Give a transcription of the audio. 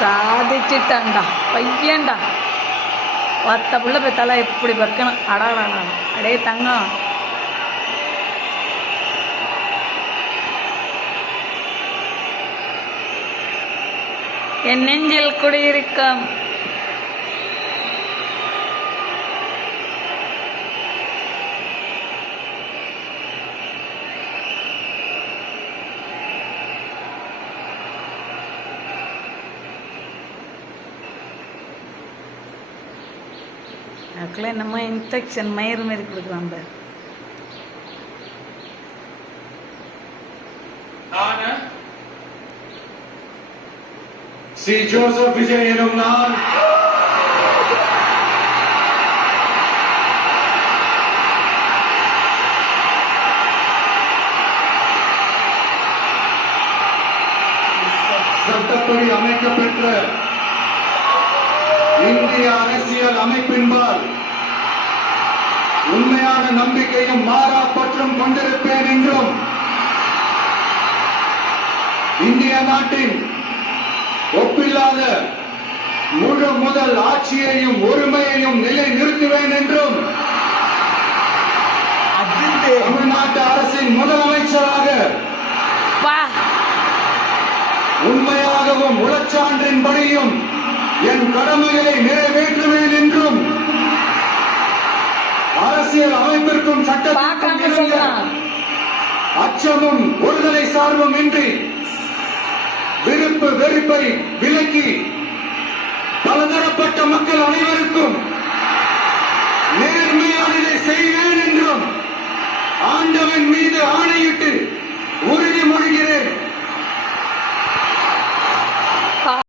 சாதிச்சிட்டான்டா பையன்டா. பத்த புள்ள பெத்தால எப்படி வைக்கணும். அடாடா அடே தங்கம். என் நெஞ்சில் குடியிருக்கும் அதுக்குள்ள என்னமோ இன்ஃபெக்ஷன் மயிறு மாரி கொடுக்குறான் பாரு. சி ஜோசப் விஜய் எனும் நான் சட்டப்படி அமைக்கப்பெற்ற இந்திய அரசியல் அமைப்பின்பால் உண்மையான நம்பிக்கையும் மாறா பற்றும் கொண்டிருப்பேன் என்றும் இந்திய நாட்டின் ஒப்பில்லாத முழு முதல் ஆட்சியையும் ஒருமையையும் நிலை நிறுத்துவேன் என்றும் தமிழ்நாட்டு அரசின் முதலமைச்சராக உண்மையாகவும் உளச்சான்றின்படியும் என் கடமைகளை நிறைவேற்றுவேன் என்றும் அரசியல் அமைப்பிற்கும் சட்டத்திற்கும் அச்சமும் ஒருதலை சார்பும் இன்றி விருப்பு வெறுப்பை விலக்கி பலதரப்பட்ட மக்கள் அனைவருக்கும் நேர்மையானதை செய்வேன் என்றும் ஆண்டவன் மீது ஆணையிட்டு உறுதிமொழிகிறேன்.